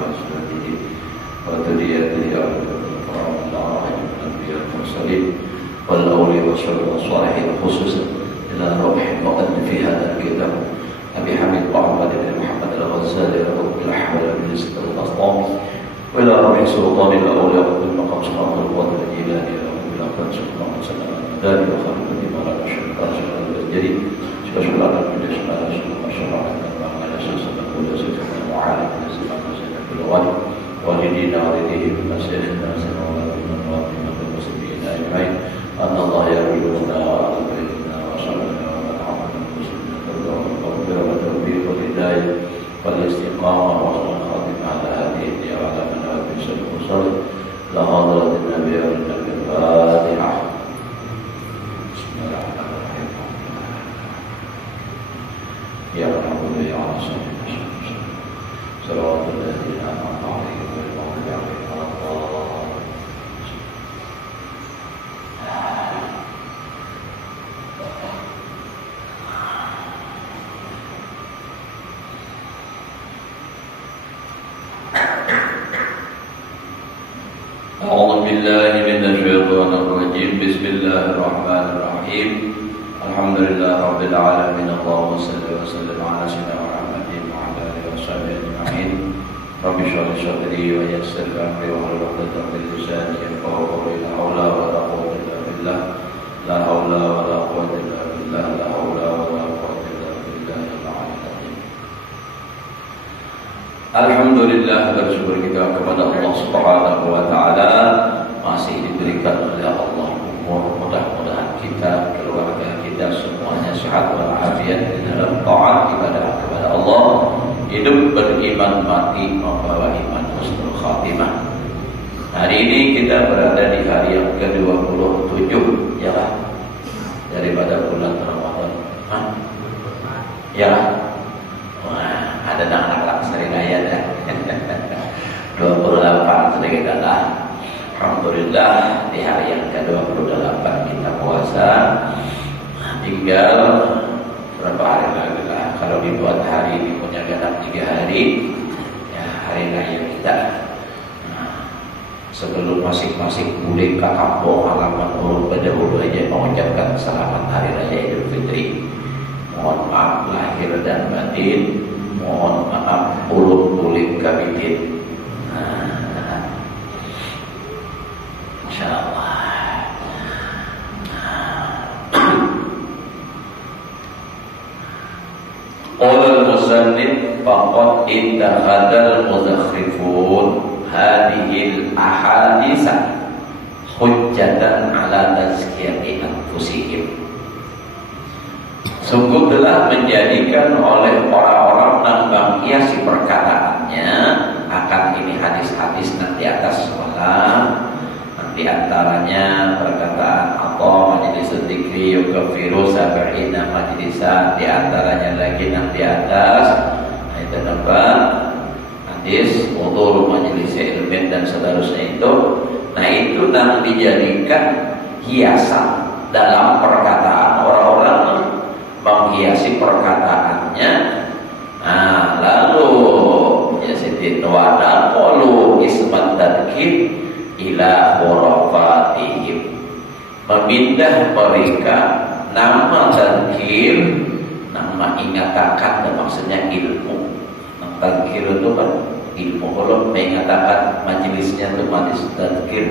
وأزواجه وذريته وأولاد الأنبياء والمرسلين والأولياء والصالحين خصوصا إلى روح المؤلف في هذا الكتاب أبي حميد محمد بن محمد الغزالي رضي الله عنه بن سيد الأسطام وإلى روح سلطان الأولياء بالمقام سبحانه القادر الجيلاني إلى قدس الله صلى الله عليه وسلم وخلق الإمام الشركة شرع الجليل شكرا لك من شرع شرع على أساس الأولى سيدنا المعالي من سيدنا كل والد والدينا والديه بمسيحنا سنة ولدنا وابننا بالمسلمين أجمعين أن الله يرجو لنا وأبينا وصلنا ونعمل المسلمين والمغفرة والتوفيق والهداية والاستقامة وحسن الخاتمة على هذه الدنيا وعلى منهج السلف والصالح لحضرة النبي والنبي الفاتحة. بسم الله الرحمن الرحيم. يا رب يا عاصم صلوات الذين أنعمت عليهم غير المغضوب عليهم ولا الضالين. أعوذ بالله من الشيطان الرجيم. بسم الله الرحمن الرحيم. الحمد لله رب العالمين. اللهم صل وسلم على سيدنا محمد وعلى آله وصحبه أجمعين. رب اشرح لي صدري ويسر لي أمري واحلل عقدة من لساني يفقهوا قولي. لا حول ولا قوة إلا بالله. لا حول ولا قوة إلا بالله. لا حول ولا قوة إلا بالله العلي العظيم. Alhamdulillah, bersyukur kita kepada Allah Subhanahu wa taala masih diberikan oleh Allah umur. Mudah-mudahan kita, keluarga kita semuanya sehat walafiat di dalam taat ibadah kepada Allah, hidup beriman, mati membawa iman husnul khatimah. Hari ini kita berada di hari yang ke-27 ya lah, daripada bulan Ramadan. Ya lah. Wah, ada anak-anak sering ayat ya. 28 sedikit adalah. Alhamdulillah di hari yang ke-28 kita puasa. Tinggal berapa hari lagi lah. Kalau dibuat hari ini punya genap 3 hari ya, hari raya kita. Sebelum masing-masing boleh ke kampung halaman urut pendahulu aja mengucapkan selamat hari raya Idul Fitri. Mohon maaf lahir dan batin, mohon maaf ulun kulit kabitin. Masya Allah. Qala al-musannif faqad ittakhadha al-muzakhrifun hadhihi al-ahaditsa hujjatan ala tazkiyati anfusihim. Sungguh telah menjadikan oleh orang-orang yang menghiasi perkataannya akan ini hadis-hadis nanti atas malam. Nanti antaranya perkataan atau majelis dzikri yukaffiru sab'ina majlisan, di antaranya lagi nanti atas itu nampak hadis wudu majelis ilmu dan seterusnya itu. Nah itu yang dijadikan hiasan dalam perkataan orang-orang menghiasi perkataannya. Nah, lalu ya sidin wadal qalu ismat tadkir ila khurafatihim, memindah mereka nama tadkir, nama ingatakan, dan maksudnya ilmu. Tadkir itu kan ilmu. Kalau mengatakan majelisnya itu majelis tadkir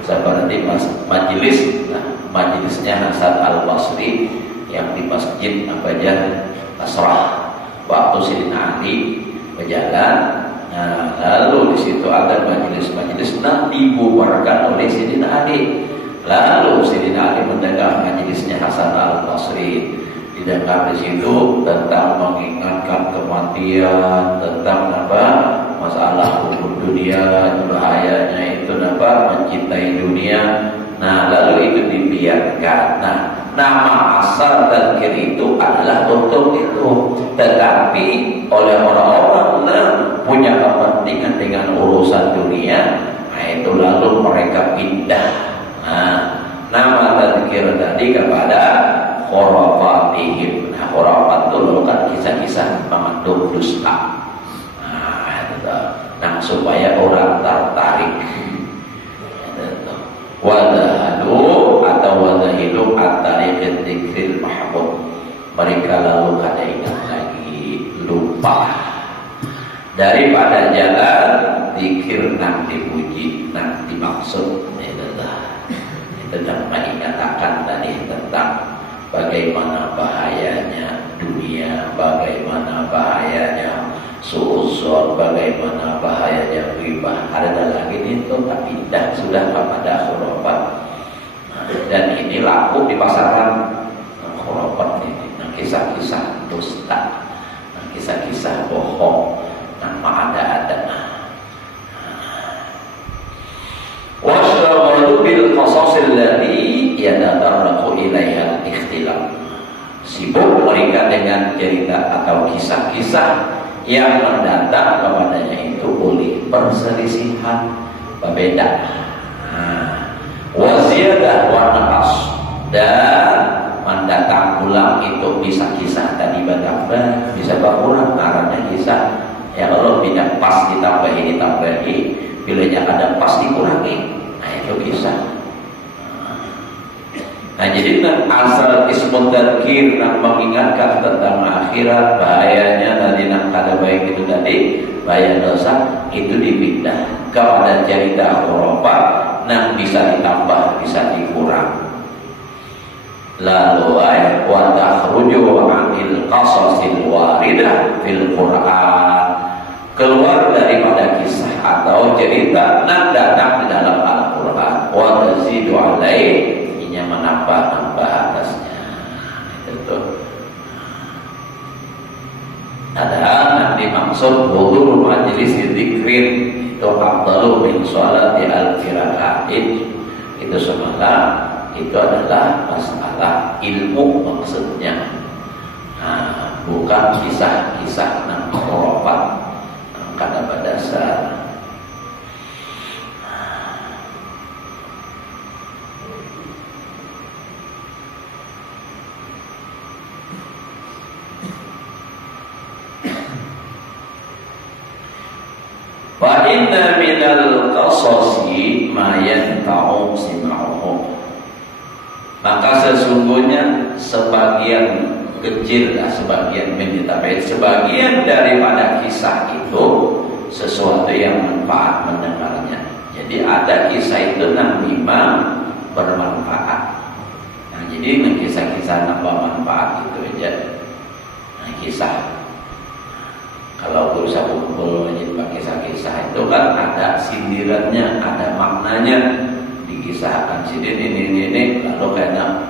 seperti majelis, nah majelisnya Hasan al-Basri yang di masjid Abajan Asrah waktu Sayyidina Ali berjalan. Nah, lalu di situ ada majelis-majelis yang dibubarkan oleh Sayyidina Ali. Lalu Sayyidina Ali mendengar majelisnya Hasan al-Basri, didengar di situ tentang mengingatkan kematian, tentang apa masalah hukum dunia, bahayanya itu apa mencintai dunia. Nah, lalu itu dibiarkan. Nah, nama asal tadzkir itu adalah untuk itu, tetapi oleh orang-orang yang punya kepentingan dengan urusan dunia, nah itu lalu mereka pindah nama tadzkir tadi kepada khurafatihim. Nah, khurafat itu kan kisah-kisah mengandung dusta. Nah, supaya orang tertarik. Wadahalu atau wadahilu at-tariqid dzikril mahmud, mereka lalu kada ingat lagi, lupa daripada jalan zikir nang dipuji, nang dimaksud. Itu dapat dikatakan tadi tentang bagaimana bahayanya dunia, bagaimana bahayanya suuzon, bagaimana bahayanya ghibah. Ada lagi itu tapi tidak, sudah kepada khurafat. Dan ini laku di pasaran khurafat ini, kisah-kisah dusta, kisah-kisah bohong, nama ada. Wasyaghalu bil qasasil ladzi yatatarraqu ilaiha ikhtilaf, sibuk mereka dengan cerita atau kisah-kisah yang mendatang kepadanya itu oleh perselisihan, berbeda. Waziyadah wa naqas, dan mendatang ulang itu bisa kisah tadi bertambah, bisa berkurang, karena kisah ya kalau tidak pas ditambahi, bilanya ada pas dikurangi, nah itu kisah. Nah jadi asal ismul dzakir nak mengingatkan tentang akhirat, bahayanya tadi nak kada baik itu tadi, bahaya dosa itu dipindah kepada cerita khurafat, nah bisa ditambah, bisa dikurang. Lalu wa takhruju anil qasasil waridah fil Qur'an, keluar daripada kisah atau cerita nak datang di dalam Al-Qur'an, wa tazidu alaihi, yang menambah atasnya. Itu ada yang dimaksud hudur majelis dzikrin, itu afdalu min sholati al-firaqatin, itu semalam itu adalah masalah ilmu maksudnya, nah, bukan kisah-kisah nang khurafat kada berdasar. Wa inna minal qasasi ma yanta'u sim'uhu, maka sesungguhnya sebagian kecil, sebagian menjadi sebagian daripada kisah itu sesuatu yang manfaat mendengarnya. Jadi ada kisah itu yang memang bermanfaat. Nah, jadi kisah-kisah yang bermanfaat itu aja. Nah, kisah kalau berusaha kumpul menjadi kisah-kisah itu kan ada sindirannya, ada maknanya, dikisahkan sidin ini lalu karena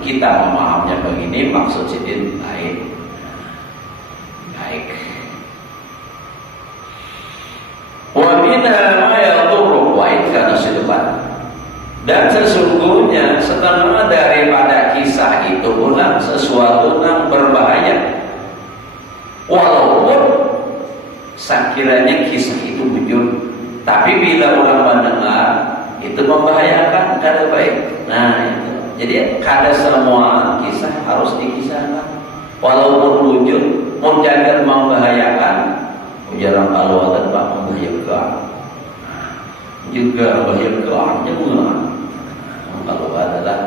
kita memahaminya begini, maksud sidin lain. Baik. Wa minha ma yadurru wa in kana sidqan, dan sesungguhnya setengah daripada kisah itu pula sesuatu yang berbahaya, walaupun sekiranya kisah itu jujur, tapi bila orang mendengar itu membahayakan, kada baik. Nah itu, jadi kada semua kisah harus dikisahkan, walaupun jujur, pun jangan membahayakan. Ujaran kalau ada pak membahayakan, juga membahayakan jangan. Kalau adalah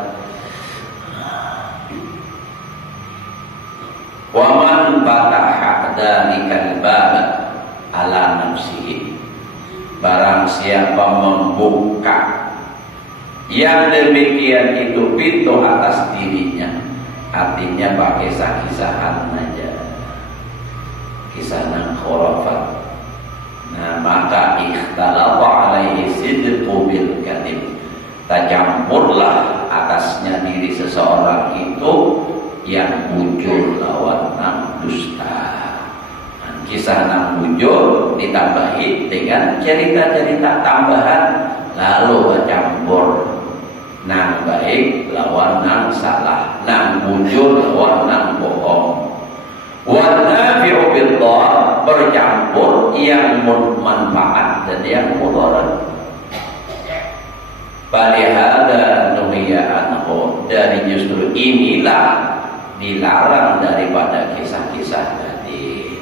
waman fataha dalikal bab ala nafsihi, barang siapa membuka yang demikian itu pintu atas dirinya, artinya pakai kisah-kisahan aja, kisah nang khurafat. Nah maka ikhtalafa alaihi sidqu bil kadhib, tercampurlah atasnya diri seseorang itu yang bujur lawan nang dusta. Kisah nang bujur ditambahi dengan cerita-cerita tambahan, lalu bercampur nang baik lawan nang salah, nang bujur lawan nang bohong. Wa nafi'u billah, bercampur yang manfaat dan yang mudarat. Balihada nuhiya anhu, dari justru inilah dilarang daripada kisah-kisah tadi.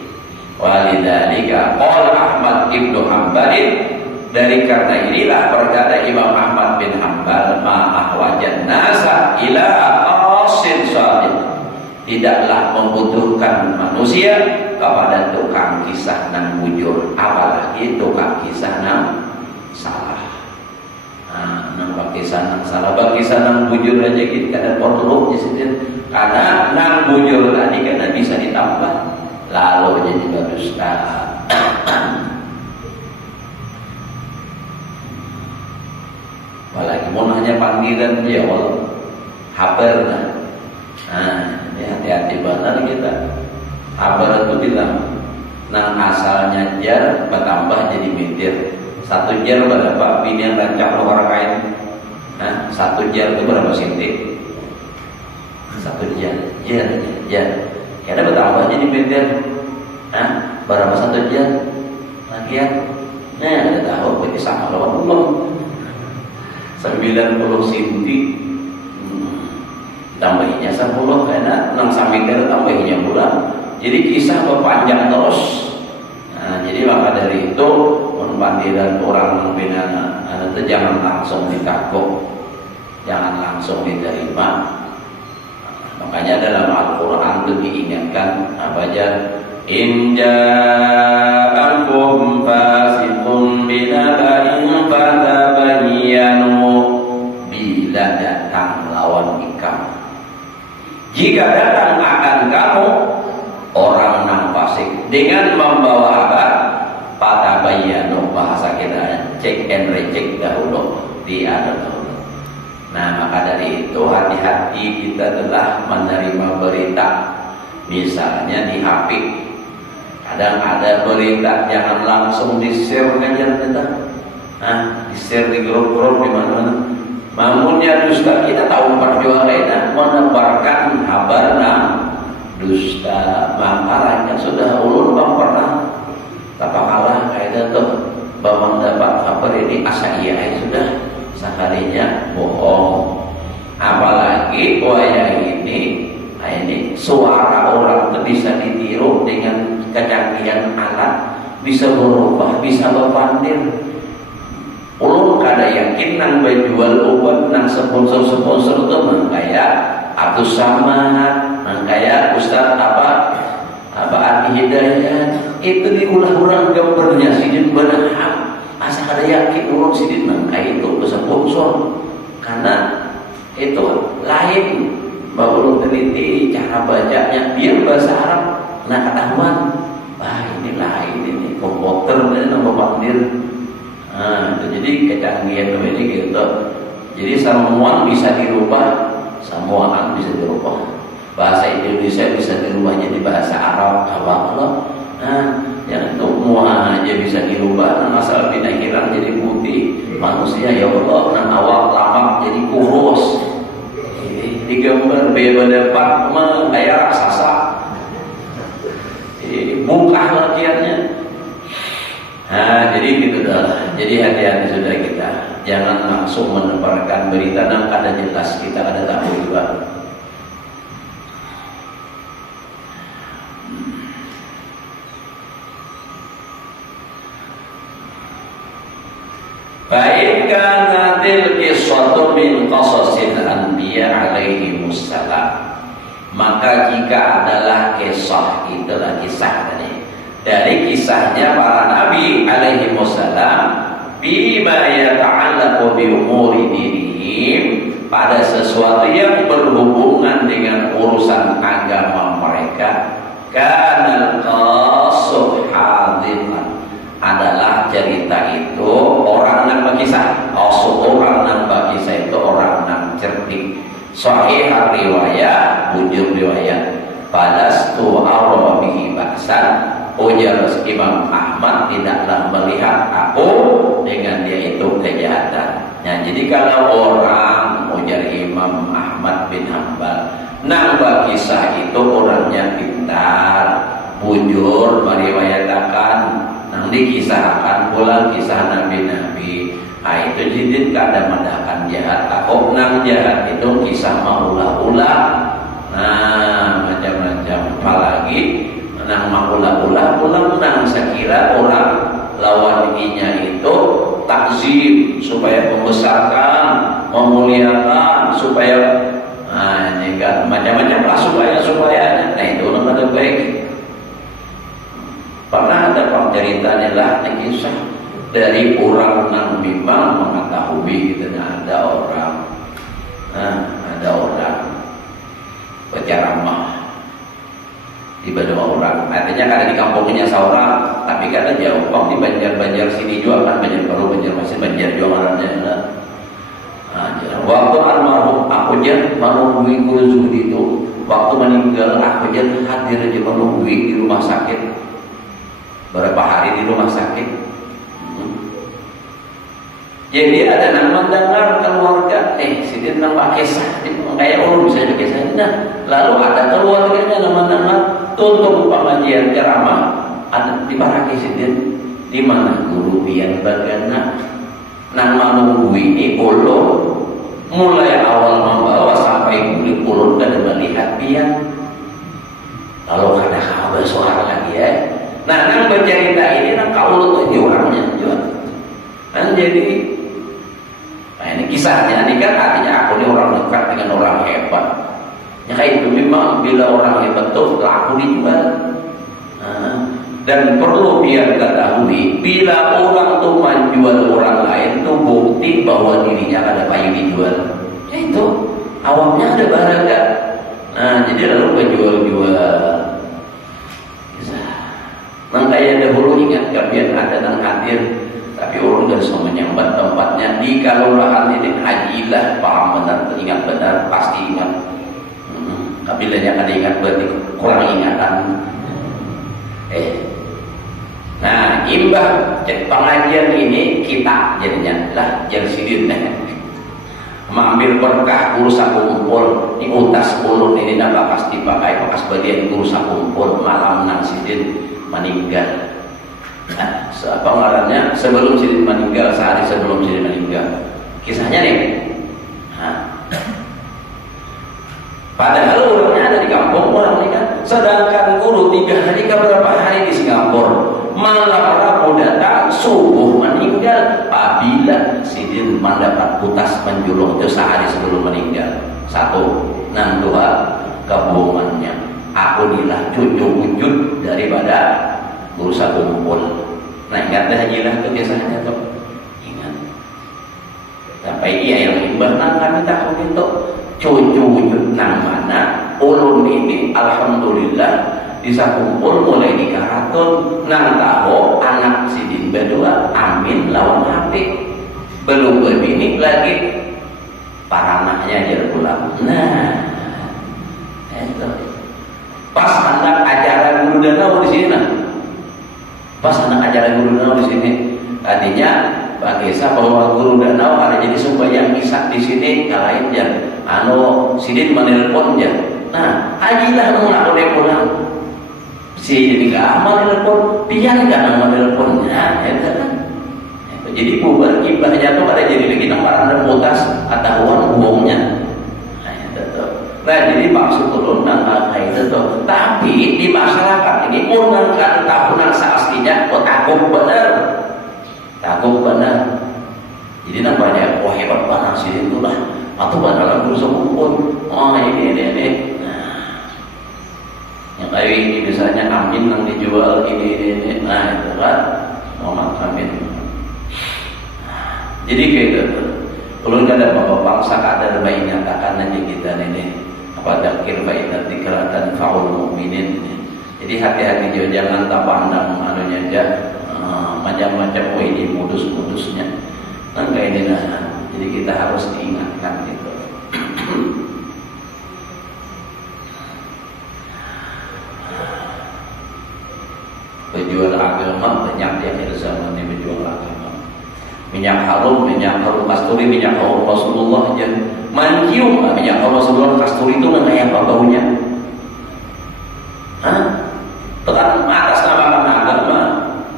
Walidzalika qala Ahmad ibnu Hanbalin. Dari karena inilah berkata Imam Ahmad bin Hanbal, ma'ahwajan nasa ila qasin salih, tidaklah membutuhkan manusia kepada tukang kisah nan bujur, apalagi tukang kisah nan salah. Nang kisah nan salah, kisah nan bujur aja kita ada perlu disini, karena nan bujur tadi karena bisa ditambah lalu jadi berdusta. Apalagi mau nanya panggilan dia wal haber. Ini hati-hati benar kita. Haber itu bilang nang asalnya jar bertambah jadi mitir. Satu jar berapa? Binian rancak orang kain. Satu jar itu berapa senti? Satu jar. Karena bertambah jadi mitir. Berapa satu jar? Lagian. Ada tahu berarti sama lawan Allah. 90 cm tambahinya 10 karena 6 cm tambahinya bulan, jadi kisah berpanjang terus. Jadi maka dari itu pembandiran orang binana itu jangan langsung ditakut, jangan langsung diterima. Makanya dalam Al-Quran itu diingatkan apa aja, in ja'akum fasiqun binaba'in fatabayyanu, bila datang lawan kamu, jika datang akan kamu orang yang fasik dengan membawa apa? Fatabayyanu, bahasa kita cek and recheck dahulu di dahulu. Maka dari itu hati-hati kita telah menerima berita, misalnya di HP. Kadang ada berita jangan langsung di-share aja kita. Di-share di grup-grup di mana-mana. Mamunnya dusta, kita tahu perjuangan menebarkan kabar dusta. Makanya sudah ulun bang pernah tapakalah kayak tuh bang dapat kabar ini asa iya sudah sekalinya bohong. Apalagi wayang ini suara orang itu bisa ditiru dengan kecanggihan alat, bisa berubah, bisa berpandir. Ulun kada yakin nang berjual obat nang sponsor-sponsor itu nang kayak Abdus Samad, nang kayak Ustaz apa Adi Hidayat, itu diulah-ulang gambarnya sidin berhak. Asa kada yakin ulun sidin nang kayak itu sponsor, karena itu lain. Baru teliti cara bacanya biar bahasa Arab nah ketahuan. Ini lain, ini komputer ini nama pandir. Jadi kecanggihan ini gitu. Jadi semua bisa dirubah, semuaan bisa dirubah. Bahasa Indonesia bisa dirubah jadi bahasa Arab, kalau yang itu semua aja bisa dirubah. Masalah pindah hilang jadi putih, manusia ya Allah, awak lamak jadi kurus. Digambar beda depan kayak raksasa. Buka lakiannya. Jadi gitu dah. Jadi hati-hati sudah kita. Jangan langsung menebarkan berita nang kada jelas, kita ada tahu juga. Baik kana tilki suatu min qasasil anbiya alaihi wassalam, maka jika adalah kisah, itulah kisah dari kisahnya para nabi alaihi wassalam, bima yata'allaqu bi umuri dinihim, pada sesuatu yang berhubungan dengan urusan agama mereka, kana al-qassu hadiran, adalah cerita itu orang yang berkisah, orang yang berkisah itu orang yang cerdik, sahih riwayat, bujur riwayat. Balastu arabihi baksan, ujar Imam Ahmad, tidaklah melihat aku dengan dia itu kejahatan. Jadi kalau orang ujar Imam Ahmad bin Hanbal nang berkisah itu orangnya pintar, bujur, meriwayatkan, nang dikisahkan pulang kisah nabi-nabi. Itu jadi kada madakan jahat. Aku nang jahat itu kisah maulah-ulah. Macam-macam. Apalagi nang maulah-ulah pulang nang sekira orang lawan inya itu takzim, supaya membesarkan, memuliakan, supaya ini kan macam-macam lah supaya nah itu namanya baik. Pernah ada ceritanya lah kisah dari orang yang memang mengetahui gitu, ada orang berceramah di Bandung orang, artinya karena di kampungnya seorang, tapi karena jauh bang di Banjar sini juga kan, Banjarmasin, Banjar juga marahnya. Waktu almarhum aku jen menunggu guru Zuhdi itu, waktu meninggal aku jen hadir aja menunggu di rumah sakit, berapa hari di rumah sakit. Jadi ada yang mendengar keluarga, sidin nambah kisah, kayak orang bisa kisah. Nah, lalu ada keluarganya yang mendengar tuntut pengajian ceramah, ada di Paraki sidin, di mana guru pian bagana, nama nunggu ini ulun, mulai awal membawa sampai kulit ulun dan melihat pian. Lalu ada kabar suara lagi ya. Nah, nang bercerita ini nang kaulun tuh orangnya juga. Kan jadi ini kisahnya, ini kan artinya aku ini orang dekat dengan orang hebat. Ya kayak itu memang bila orang hebat tuh laku dijual. Dan perlu biar ketahui, bila orang tuh menjual orang lain tuh bukti bahwa dirinya ada payu dijual. Ya itu awamnya ada barang gak? Nah jadi lalu menjual-jual. Makanya dahulu ingat kalian ada yang hadir, tapi orang dari semua menyambat tempatnya di Kalurahan ini hajilah, paham benar, ingat benar, pasti ingat. Kabilanya ada ingat berarti kurang ingatan. Nah imbah pengajian ini kita jadinya lah jadi sidin mengambil berkah urusan kumpul di utas ulun ini nambah pasti pakai bekas bagian urusan kumpul malam nang sidin meninggal. Nah, apa ngarannya sebelum sidin meninggal, sehari sebelum sidin meninggal. Kisahnya nih. Padahal orangnya ada di kampung orang ini kan. Sedangkan guru 3 hari ke berapa hari di Singapura. Malam Rabu datang, subuh meninggal. Apabila sidin mendapat putas menjulung itu sehari sebelum meninggal. 1, nang 2, kebohongannya. Aku inilah cucu wujud daripada urusan kumpul. Nah ingat dah hajilah itu biasanya tuh. Ingat. Sampai iya yang imbah nang kami takut itu cucu wujud nang mana ulun ini alhamdulillah bisa kumpul mulai di Karaton nang tahu anak sidin berdua amin lawan hati belum berbini lagi para anaknya aja pulang. Nah itu pas anak acara guru danau di sini nah. Pas anak acara guru danau di sini tadinya Pak Desa bahwa guru danau ada jadi sembahyang isak di sini kalahin ya sidin menelpon ya. Nah hajilah nung aku pulang si jadi gak amal telepon pian gak nang menelponnya itu kan. Jadi bubar kibahnya tuh ada jadi lagi nang barang putas atahuan buangnya. Nah jadi maksud turun nang itu tuh. Tapi di masyarakat ini orang kata tahunan seaslinya takut benar. Jadi nampaknya wah hebat banget sih itu lah. Atau badalah guru sekumpul. Ini. Nah, yang kayak ini misalnya amin yang dijual ini. Nah itu kan Muhammad Amin. Jadi kayak gitu. Kalau ada bapak bangsa ada bayi nyatakan aja kita ini apa dakir bainat dikeratan faul mukminin. Jadi hati-hati juga jangan tak pandang anunya aja macam-macam ini modus-modusnya. Kan kayak ini nah. Jadi kita harus diingatkan itu. Berjual agama banyak di akhir zaman ini berjual agama. Minyak harum kasturi, minyak harum Rasulullah aja mencium minyak harum Rasulullah kasturi itu nggak kayak apa baunya? Tekan atas nama agama.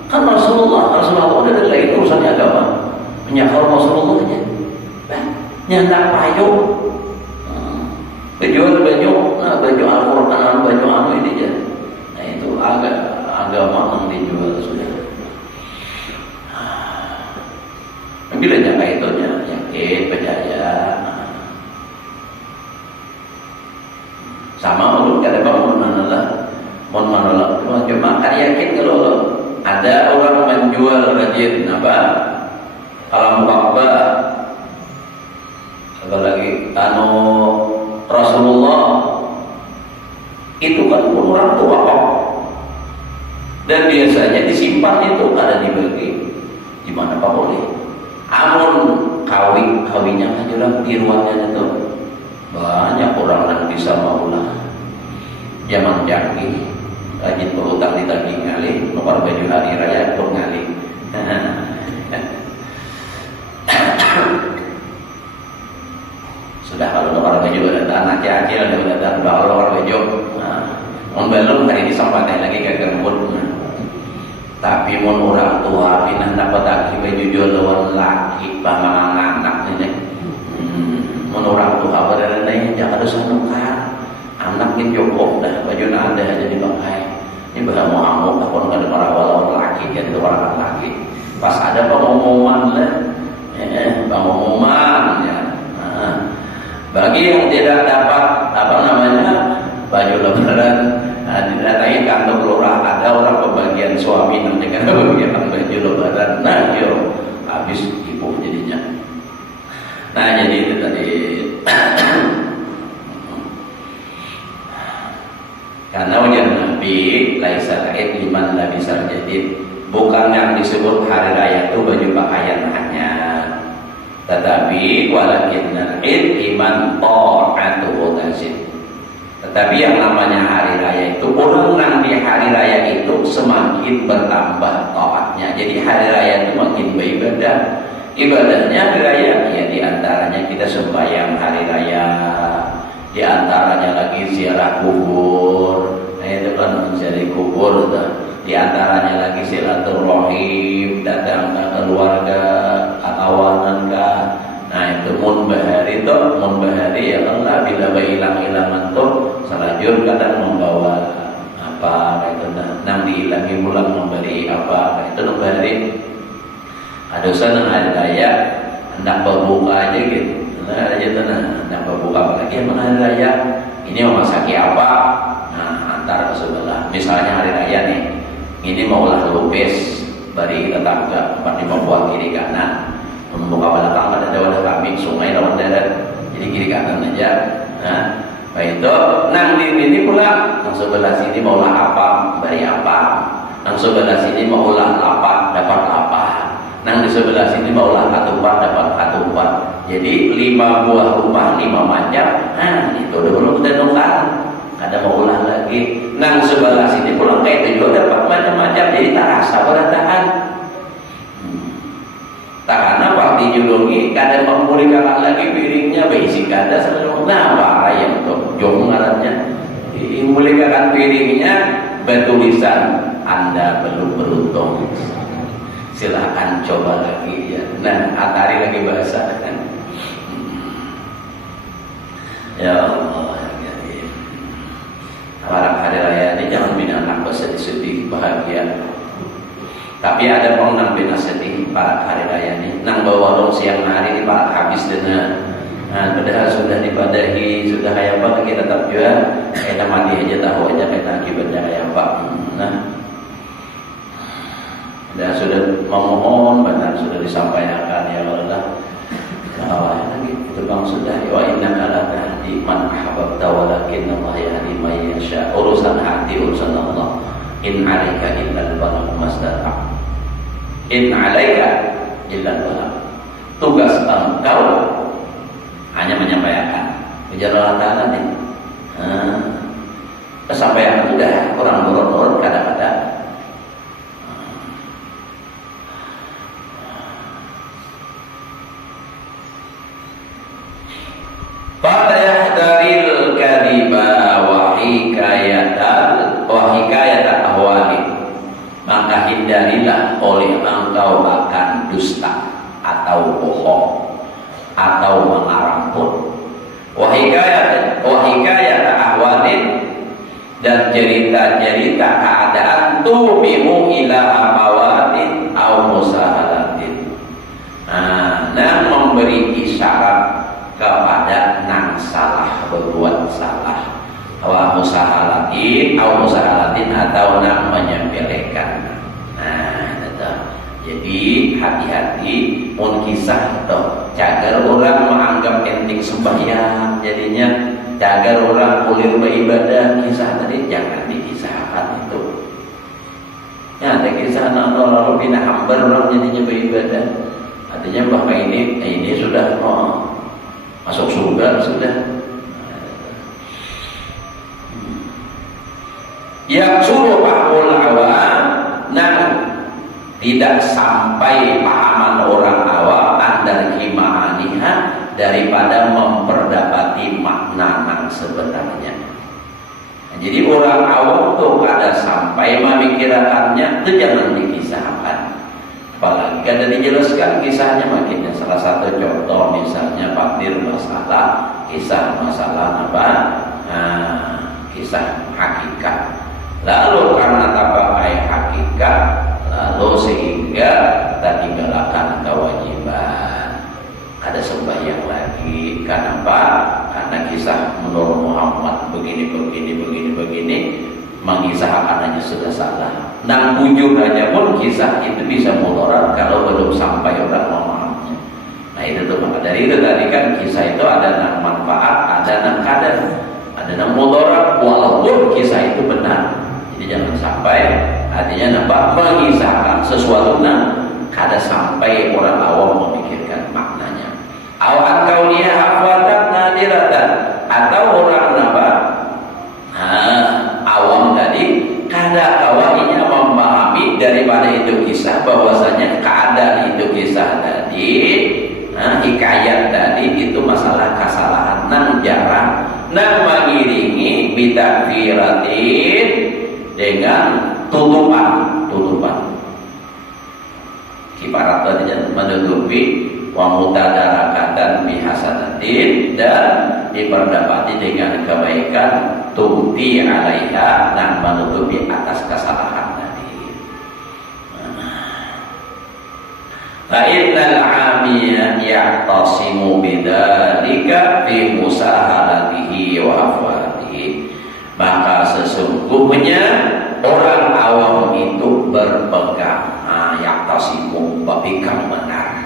Kan Rasulullah udah dari lain urusannya agama. Minyak harum Rasulullah aja. Nyata payung. Baju Al-Quran, baju ini aja. Nah itu agama yang dijual sudah. bila jaga itunya yakin percaya. Sama ulun kada bangun menolak cuma kan yakin kalau ada orang menjual rajin apa alam bakba apalagi Rasulullah itu kan pun orang tua kok, dan biasanya disimpan itu ada dibagi di mana pak boleh. Amun kawinnya kan tiruannya itu banyak orang yang bisa maulah zaman canggih rajin berhutang ditagih ngali nomor baju hari raya pun ngali. Sudah kalau nomor baju ada anak acil ada udah bakal nomor baju mun belum hari ini sempat lagi kagak mun. Tapi mun orang tua pindah dapat lagi baju jual lawan laki pamangan anak ini. Mun orang tua berada jangan ada sanukar anak ini cukup dah baju ada aja dipakai. Ini bahan muamuk takon kada marawal orang laki jadi orang laki. Pas ada pengumuman lah, pengumuman ya. Bagi yang tidak dapat baju lebaran, didatangi kantor lurah ada orang pembagian suami dan dengan pembagian baju lebaran. Nah, yo habis ibu jadinya. Nah, jadi itu tadi. Karena wajar Nabi laisa kait liman labisal jadid, bukan yang disebut hari raya itu baju pakaian hanya, tetapi walakinnal id liman ta'atuhu tazid. Tetapi yang namanya hari raya itu orang di hari raya itu semakin bertambah taatnya. Jadi hari raya itu makin beribadah. Ibadahnya hari raya ya diantaranya kita sembahyang hari raya, di antaranya lagi ziarah kubur, itu kan ziarah kubur, di antaranya lagi silaturahim, datang ke keluarga, kawanan kah. Nah itu mun bahari ya Allah bila hilang-hilangan tuh selajur kadang membawa apa itu nang dihilangi pulang memberi apa itu nang bahari. Ada usaha hari raya hendak berbuka aja gitu. Nah, aja hendak berbuka apalagi yang hari raya ini mau masaki apa? Nah, antar ke sebelah. Misalnya hari raya nih, ini mau ulah lupis bari tetangga 4-5 buah kiri kanan. Membuka belakang ada wadah kambing sungai lawan darat. Jadi kiri kanan aja. Nah, itu nang ini pula nang sebelah sini mau ulah apa? Bari apa? Nang sebelah sini mau ulah lapak dapat apa? Nang di sebelah sini maulah katupat dapat katupat. Jadi 5 buah rumah 5 macam. Nah itu udah belum kita nukar. Ada maulah lagi. Nang sebelah sini pulang kayak itu juga dapat macam-macam. Jadi tak rasa berantakan. Tak karena waktu julungi kadang pembuli kakak lagi piringnya basic kada selalu nama yang untuk jom ngarannya. Pembuli kakak piringnya bertulisan Anda belum beruntung. Silakan coba lagi ya. Nah, atari lagi bahasa kan. Ya Allah, ya. Para hari raya ini jangan bina anak bersedih-sedih, bahagia. Tapi ada orang nang bina sedih para hari raya ini. Nang bawa dong siang hari ini para habis dengan. Nah, padahal sudah dipadahi, sudah kayak apa kita tetap juga. Kita mandi aja tahu aja kita akibatnya kayak apa. Nah. Dan sudah memohon benar sudah disampaikan ya Allah. Kalau lagi itu bang sudah wa innaka la tahdi man ahbabta walakin Allah yahdi man yasha. Urusan hati urusan Allah. In 'alaika illa al-balagh mastata'. In 'alaika illa al-balagh. Tugas engkau hanya menyampaikan. Ujar Allah Ta'ala nih. Kesampaian itu dah kurang nurut kadang-kadang. Fatayahdharil kadhiba wa hikayatal ahwali, maka hindarilah oleh engkau akan dusta atau bohong atau mengarampun. Wa hikayat ahwalin, dan cerita-cerita keadaan tubimu ila amawatin au musahalatin. Nah, musahalatin atau nak menyepelekan. Nah, itu. Jadi hati-hati mun kisah toh cagar orang menganggap penting sembahyang, jadinya cagar orang kulir beribadah, kisah tadi jangan dikisahkan itu. Ya, ada kisah lalu pindah hambar orang jadinya beribadah. Artinya bahwa ini sudah masuk surga sudah. Yang suruh pahul awam, tidak sampai pahaman orang awam andar kima'aniha daripada memperdapati makna yang sebenarnya. Jadi orang awam tuh ada sampai memikirkannya itu jangan dikisahkan. Apalagi kada dijelaskan kisahnya makinnya. Salah satu contoh misalnya fakir masalah, kisah masalah apa? Kisah hakikat. Lalu karena tabakai hakikat, lalu sehingga tadi galakan kewajiban. Ada sembahyang lagi. Kenapa? Karena kisah menurut Muhammad begini, mengisahkan hanya sudah salah. Nang ujung aja pun kisah itu bisa mudarat kalau belum sampai orang memahaminya. Nah itu tuh maka dari itu tadi kan kisah itu ada nang manfaat, ada nang kadar, ada nang mudarat walaupun kisah itu benar. Jadi jangan sampai artinya nampak mengisahkan sesuatu nang kada sampai orang awam memikirkan maknanya. Awan kauliya hafwatan nadiratan atau orang nampak awam tadi kada awalnya memahami daripada itu kisah bahwasanya keadaan itu kisah tadi hikayat tadi itu masalah kesalahan nang jarang nang mengiringi bitakfiratin dengan tutupan kiparat tadi menutupi wa mutadarakatan bihasanatin dan diperdapati dengan kebaikan tumti alaiha dan menutupi atas kesalahan tadi. Fa innal 'amiya ya'tasimu bidzalika fi musahalatihi wa afwatihi. Maka sesungguhnya orang awam itu berpegang ya'tasimu berpegang benar.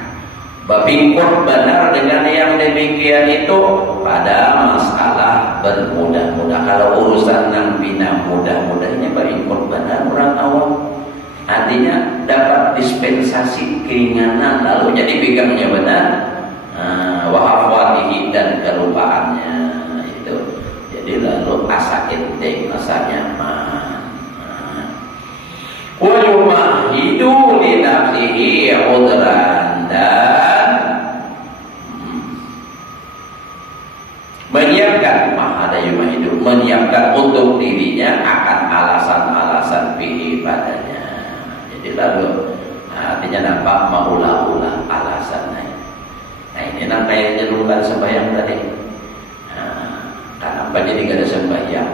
Berpikir benar dengan yang demikian itu pada masalah bermudah-mudah. Kalau urusan yang bina mudah-mudahnya berpikir benar orang awam, artinya dapat dispensasi keringanan lalu jadi pegangnya benar. Wahafwatihi dan kelupaannya itu. Jadi lalu asa enteng, asa nyaman. Wa yumahidu li nafsihi udran dan menyiapkan mahadayumahidu, menyiapkan untuk dirinya akan alasan-alasan bihi padanya. Jadi lalu artinya nampak maulah-ulah alasannya. Nah ini namanya jenuhkan sembahyang tadi. Kenapa jadi gak ada sembahyang?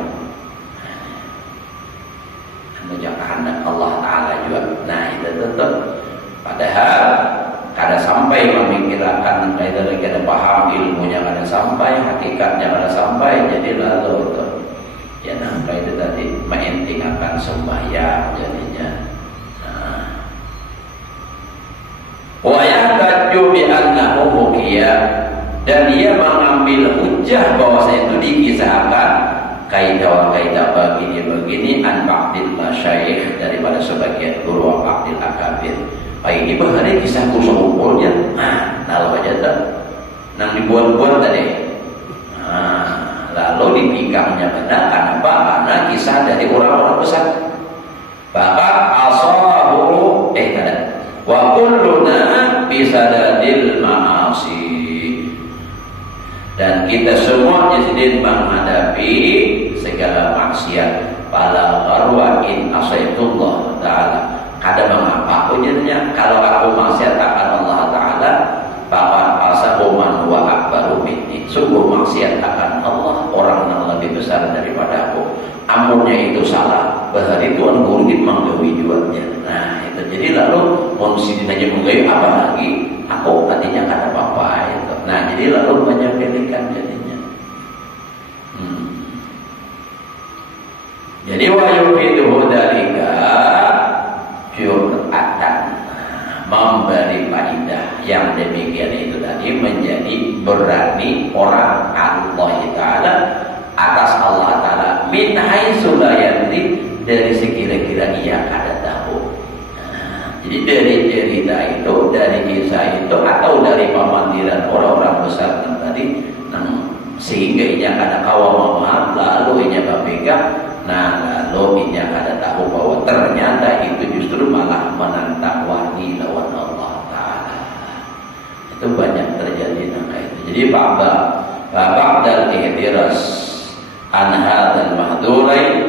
Menjaga kehendak Allah Ta'ala juga. Nah itu tetap padahal kada sampai memikirkan, kada lagi ada paham ilmunya, kada sampai hakikatnya, kada sampai. Jadi lalu itu ya nampak itu tadi mengintingkan sembahyang jadinya. Wa yahtaju bi annahu hukiya, dan dia mengambil hujah bahwasanya itu dikisahkan kaidah begini an ba'dil masyayikh daripada sebagian guru wa ba'dil akabir. Ini bahari kisah kumpulnya. Lalu aja tuh nang dibuat-buat tadi. Lalu dipegangnya benar kenapa? Karena kisah dari orang-orang besar. Bahkan asahu kada. Wa kulluna bisadadil ma'asi. Dan kita semua sedang menghadapi segala maksiat. Fala gharwa in asaitullah ta'ala. Kada mengapa aku jadinya kalau aku maksiat akan Allah Ta'ala bahwa asahuman wa akbaru minni. Sungguh maksiat akan Allah orang yang lebih besar daripada aku. Amunnya itu salah, bahari Tuhan guru menggawi jualnya. Nah itu jadi lalu manusia aja menggawi apa lagi? Aku artinya kada apa-apa itu. Nah jadi lalu menyepelekan jadinya. Jadi wa yufiduhu dalika jur'atan, memberi faidah yang demikian itu tadi menjadi berani orang Allah Ta'ala atas Allah Ta'ala min haitsu la yadri, dari sekira-kira ia kada tahu. Jadi dari cerita itu, dari kisah itu, atau dari pemandiran orang-orang besar tadi, sehingga ia kada kawa maaf, lalu ia pegang, lalu ia kada tahu bahwa ternyata itu justru malah menantang wahyi lawan Allah Ta'ala. Itu banyak terjadi itu. Jadi ba'dal ihtiras an hadzal mahdhurai,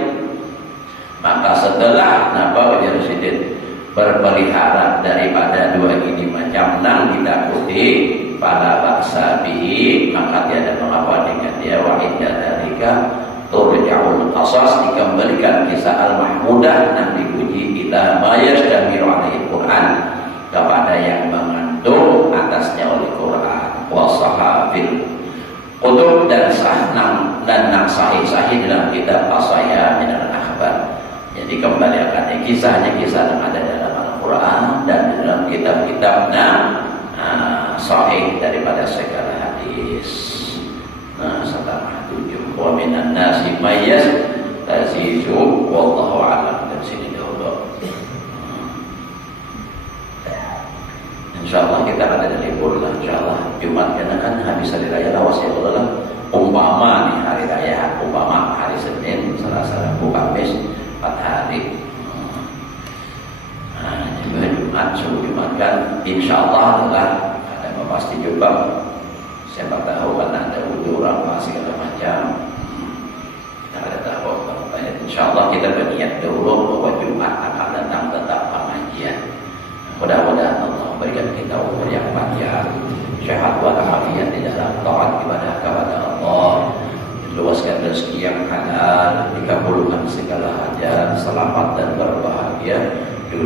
maka setelah ujar Sidin berpelihara daripada dua ini macam nang ditakuti pada baksa bihi, maka tiada mengapa dengan dia wa inda dalika turja'ul qasas, dikembalikan kisah al-mahmudah nang dipuji ila ma yastamiru alaihi Quran, kepada yang mengandung atasnya oleh Quran wa sahafil kutub, dan sahih dalam kitab asaya minal akhbar. Jadi kembalikannya kisah yang ada dalam Al-Quran dan dalam kitab-kitab sahih daripada segala hadis. Salah 7 wa minan nasi mayyaz tazizu wallahu a'lam. Dari sini dulu. Insyaallah kita ada libur lah, insyaallah Jumat, karena kan habis hari raya lawas ya Allah. Umpama nih hari raya, umpama hari Senin, Selasa, Rabu, Kamis, 4 hari. Juga Jumat, subuh Jumat kan insyaallah adalah ada pasti juga. Siapa tahu kan ada ujur apa segala macam. Kita ada tahu insyaallah kita berniat dulu bahwa Jumat akan datang tetap pengajian. Mudah-mudahan Allah berikan kita umur yang panjang, sehat walafiat di dalam taat ibadah kepada Allah, luaskan rezeki yang halal, dikabulkan segala hajat, selamat dan berbahagia.